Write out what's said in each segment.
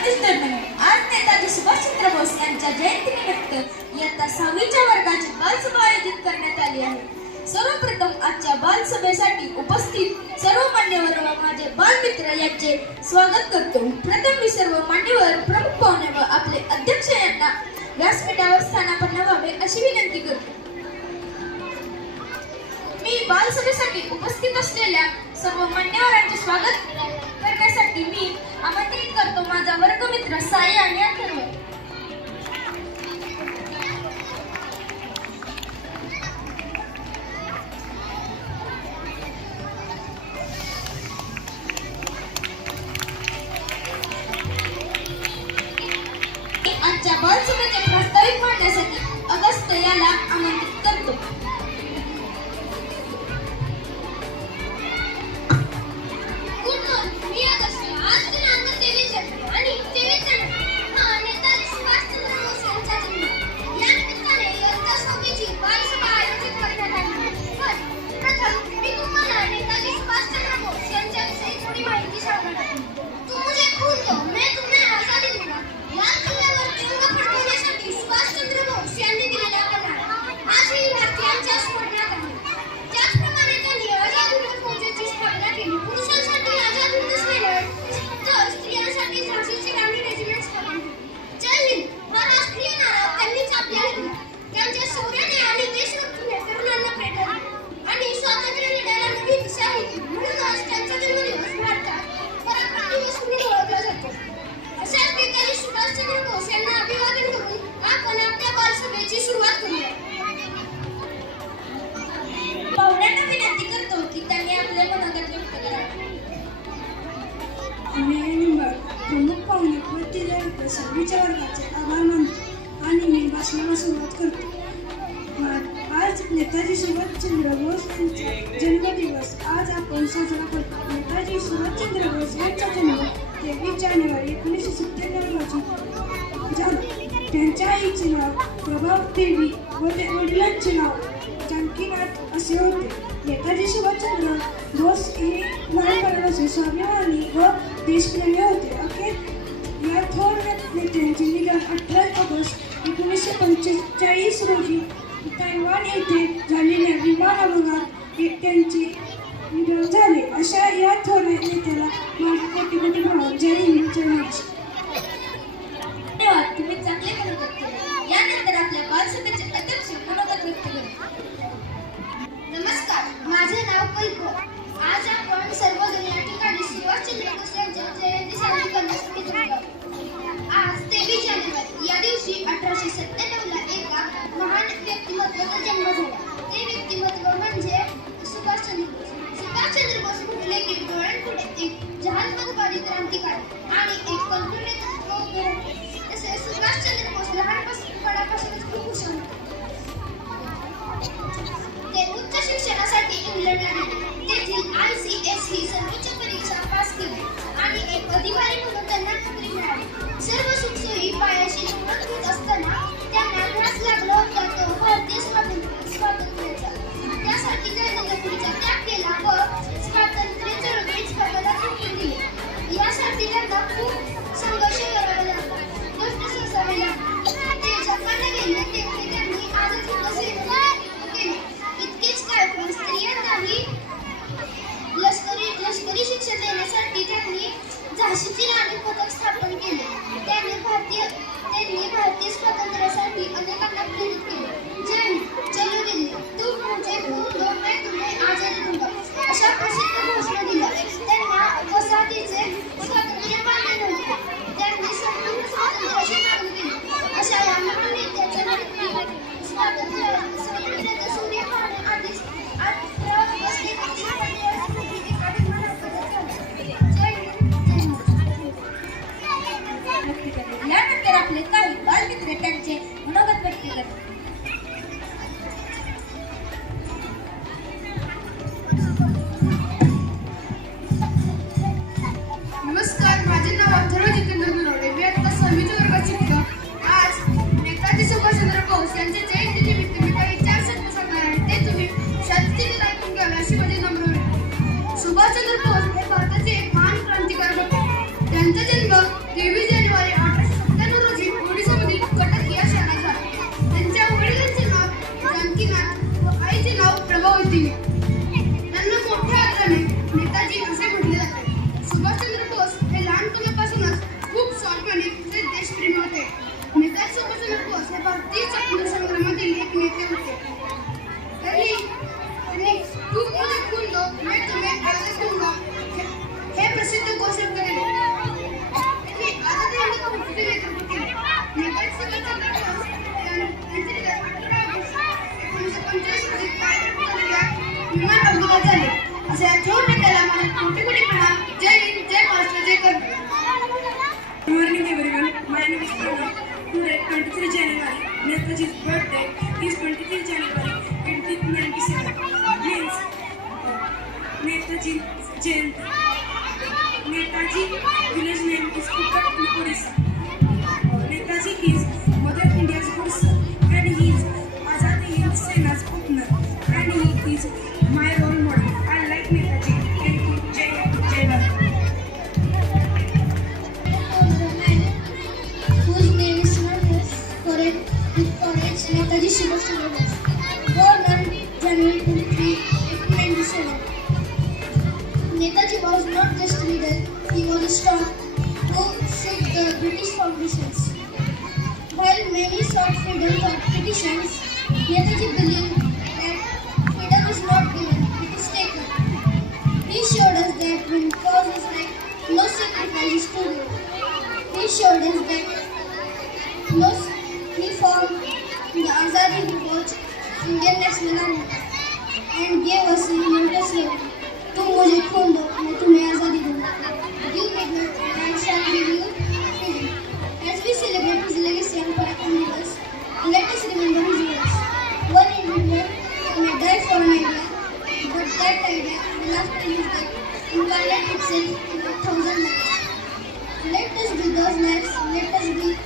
आज नेताजी सुभाषचंद्र बोस यांच्या जयंतीनिमित्त इयत्ता 6वीच्या वर्गाची बालसभा आयोजित करण्यात आली आहे। सर्वप्रथम आजच्या बालसभेसाठी उपस्थित सर्व मान्यवर व माझे बालमित्र यांचे स्वागत करतो। प्रथम मी सर्व मान्यवर, प्रमुख पाहुणे व आपले अध्यक्ष यांना व्यासपीठावर स्थानापन्न व्हावे अशी विनंती करतो। मी बालसभेसाठी उपस्थित असलेल्या सर्व मान्यवरांचे स्वागत करण्यासाठी मी आमंत्रित करतो माझा वर्गमित्र साई आणि अथर्व। आजच्या बालसभेचे प्रास्ताविक मांडण्यासाठी अगस्त याला आमंत्रित करतो। प्रमुख पाहुणे प्रतिनिधी 6वीच्या वर्गाचे आभार मानतो आणि मी भाषणाला सुरुवात करतो। आज नेताजी सुभाषचंद्र बोस यांचा जन्मदिवस आज आपण साजरा करतो। नेताजी सुभाषचंद्र बोस यांचा जन्म 23 जानेवारी 1997 रोजी झाला। त्यांच्या आईचे नाव प्रभावदेवी व वडिलांचे नाव जानकीनाथ असे होते। नेताजी सुभाषचंद्र बोस हे लहानपणापासून स्वाभिमानी व देशप्रेमी होते। अखेर या थोर नेत्यांचे निधन 18 ऑगस्ट 1945 रोजी तैवान येथे झालेल्या विमान अपघातात त्यांचे निधन झाले। अशा या थोर नेत्याला माझे कोटी भाव जय हिंद जय महाराष्ट्र। धन्यवाद, तुम्ही चांगले मनोगत केले। यानंतर आपल्या बालसभेचे अध्यक्ष मनोगत व्यक्त करतील। नमस्कार, माझे नाव कल्प। आज आपण सर्वजण या ठिकाणी सुभाषचंद्र बोस यांच्या जयंती साजरी करण्यासाठी जमलो आहोत। आज 23 जानेवारी या दिवशी 1897 ला एका महान व्यक्तिमत्वाचा जन्म झाला। ते व्यक्तिमत्व म्हणजे सुभाषचंद्र बोस। सुभाषचंद्र बोस म्हटले की डोळ्यांपुढे एक जहालमतवादी क्रांतिकारी Netaji's birthday is 23 January 1897. Means Netaji Jayanti. Netaji village name is Kutak in Odisha. Netaji is Mother India's good son, and he is Azad Hind Sena's opener, and he is my role model. I like Netaji. Thank you. Jai Hind, Jai Bharat. Whose name is synonymous with courage, Netaji Subhash Chandra Bose. Born on January 23, 1897. Netaji was not just a leader, he was a storm who shook the British foundations. While many sought freedom for petitions, Netaji believed that freedom is not given, it is taken. He showed us that when cause is right, no sacrifice is too great. He showed us that he formed the Azadi Revolt, Indian National Army, and gave us a mental slogan. तुम मुझे खून दो, मैं तुम्हें आज़ादी दूंगा. You did not, and I shall give you freedom. As we celebrate his legacy on Parakrama Divas, let us remember his words. One individual may die for an idea, but that idea will after his death incarnate itself in 1,000 lives. Let us be those lives. Let us live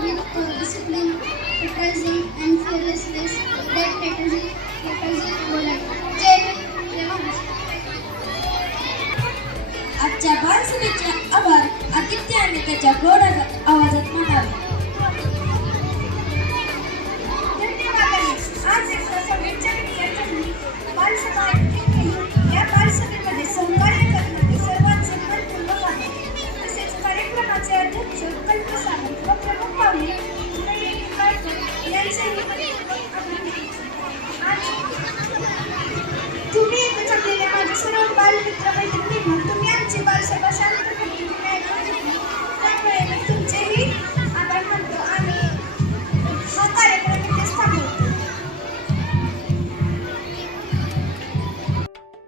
with discipline, patriotism, and fearlessness that Netaji embodied. Jai Hind, Jai Maharashtra. आजच्या बालसभेचे आभार आदित्य आणि त्याच्या गोड आवाजात म्हणावे. धन्यवाद. आज एकदा सभेच्या विद्यार्थ्यांनी बालसभा आयोजित केली. या बालसभेमध्ये सहकार्य करणारे सर्वांचे मनपूर्वक आहे. तसेच कार्यक्रमाचे अध्यक्ष कल्प सावंत व प्रमुख पाहुणे उदय निंबाळकर यांचेही मनपूर्वक अभिनंदन. आणि तुम्ही इथे जमलेल्या माझ्या सर्व बालमित्र मैत्रिणींना तुम्ही आमची बालसभा शांतपणे